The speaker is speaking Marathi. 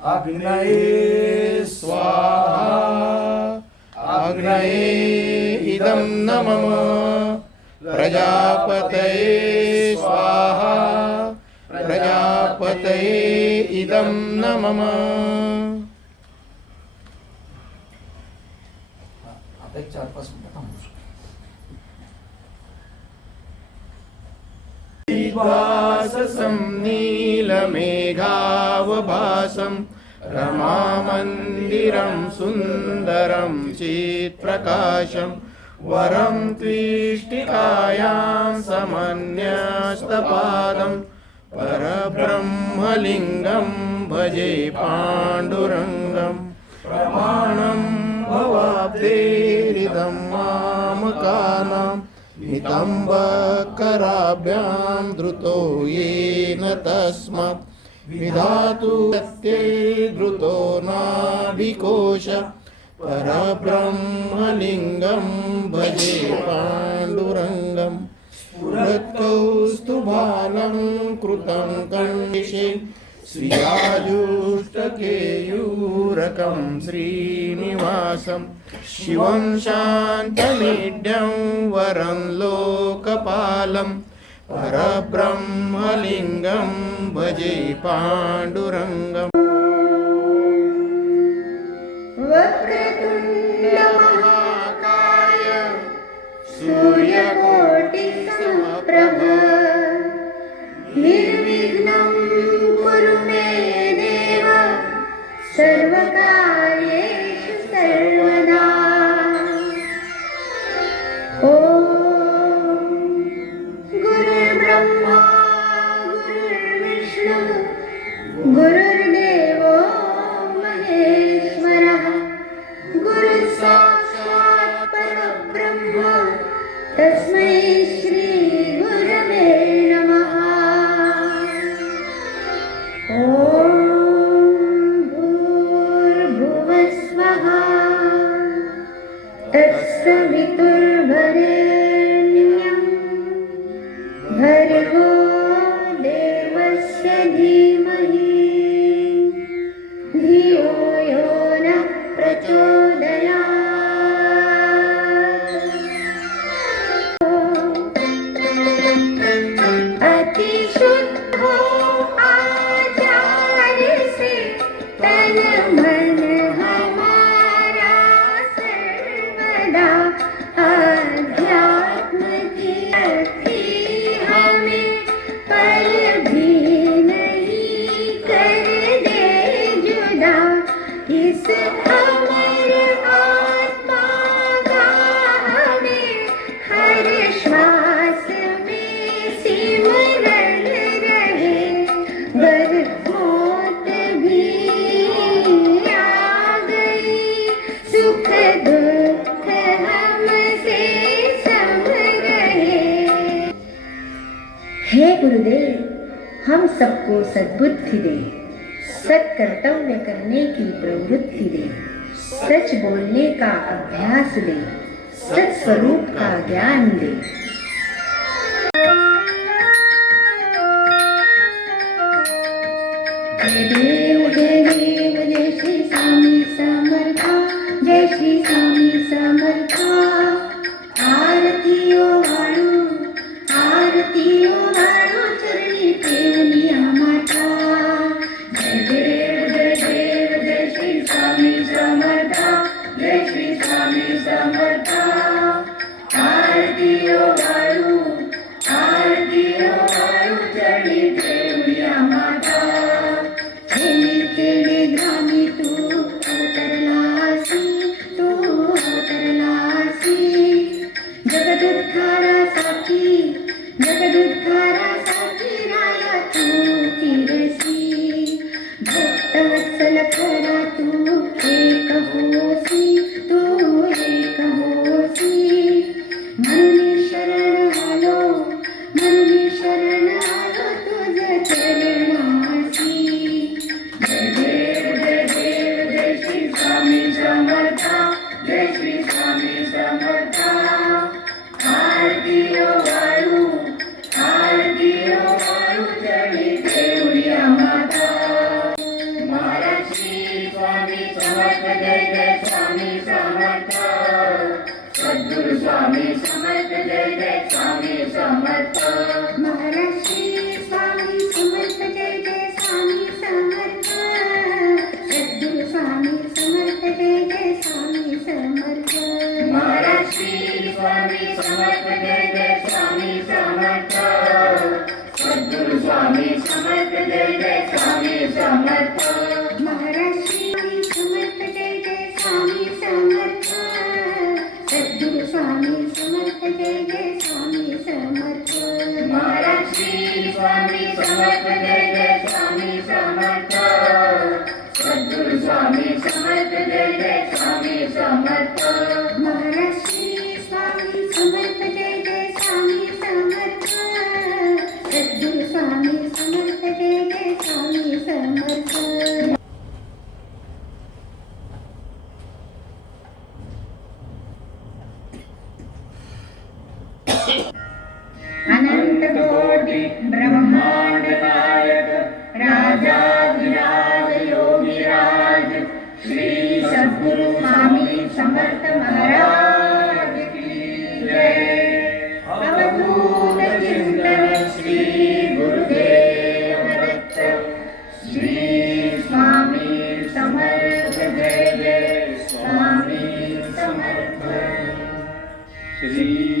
अग्नये स्वाहा अग्नये इदं नमः प्रजापतये स्वाहा प्रजापतये इदं नमः। आता एक 4-5 मिनिटं थांबू. वाससं नीलमेघावभासं रमामन्दिरं सुन्दरं चित्प्रकाशं वरं त्विष्टिकायां समन्यस्तपादं परब्रह्मलिङ्गं भजे पाण्डुरङ्गं प्रमाणं भवाब्देरिदं मामकानां नितम्बकराभ्यां धृतो येन तस्मात् विधातु सत्ये धृतो नाभिकोश परब्रह्मलिङ्गं भजे पाण्डुरङ्गं स्फुरत्कौस्तुभालं कृतं कण्डिशे श्रियाजुष्टकेयूरकं श्रीनिवासं शिवं शान्तमीड्यं वरं लोकपालं परब्रह्मलिङ्गं भजे पाण्डुरङ्गम्। वक्रतुण्ड महाकाय सूर्यकोटिसमप्रभ निर्विघ्नं कुरु मे देव सर्वकार्येषु सर्वदा। ॐ गुरुर्ब्रह्मा गुरुर्विष्णु गुरुर्देवो महेश्वरः गुरुसाक्षात् परब्रह्म तस्मै श्री गुरवे नमः। ॐ भूर्भुवस्वः तत्सवितुर्वरेण्यं भर्गो देवस्य धीमहि धियो यो नः प्रचोदयात्। अतिशुद्धो आचार्य से तन मन हमारा सर्वदा अध्यात्म की अर्थी हमें पर भी नहीं कर दे जुदा। इस अमर आत्मा का हमें हर श्वास में सिमरन रहे। गर मौत भी आ गई सुख दुख हमसे संग रहे। हे गुरुदेव, हम सबको सद्बुद्धि दे, सत्कर्तव्य करने की प्रवृत्ति दे, सच बोलने का अभ्यास दे, सत्स्वरूप का ज्ञान दे। जय देव जय देव जय श्री स्वामी समर्था, जय श्री स्वामी समर्था। आरतीओ वाळू चरणी ठेवूनिया माता। जय देव जय श्री स्वामी समर्था, जय श्री स्वामी समर्था। आरतीओ वाळू चरणी ठेवूनिया माता। तेरे ग्रामी तू अवतरलासी जगदुद्धारासाठी राया तू फिरसी। भक्तवत्सल खरा तू एक होसी मनुनी शरण आलो तुझ चरणासी। जय देव जय श्री स्वामी समर्था, जय श्री स्वामी समर्था। आरतीओ वाळू चरणी ठेवूया माता। महाराज समर्थ जय जय स्वामी समर्थ सद्गुरु स्वामी समर्थ जय जय स्वामी समर्थ महाराज श्री स्वामी समर्थ जय जय स्वामी समर्थ सद्गुरु स्वामी समर्थ जय जय स्वामी समर्थ महाराज श्री स्वामी समर्थ जय जय स्वामी समर्थ सद्गुरु स्वामी समर्थ जय जय स्वामी समर्थ महाराज श्री समर्थ जय जय स्वामी समर्थ सद्गुरु स्वामी समर्थ जय जय स्वामी समर्थ महाराज श्री स्वामी समर्थ जय जय स्वामी समर्थ सद्गुरु स्वामी समर्थ जय जय स्वामी समर्थ महाराज श्री स्वामी समर्थ जय जय स्वामी समर्थ सद्गुरु स्वामी समर्थ जय जय स्वामी समर्थ अनंत कोटि ब्रह्मांड नायक राजाधिराज योगीराज श्री सद्गुरु स्वामी समर्थ महाराज की जय अवधूत चिंतन श्री गुरुदेव दत्त श्री स्वामी समर्थ जय जय स्वामी समर्थ श्री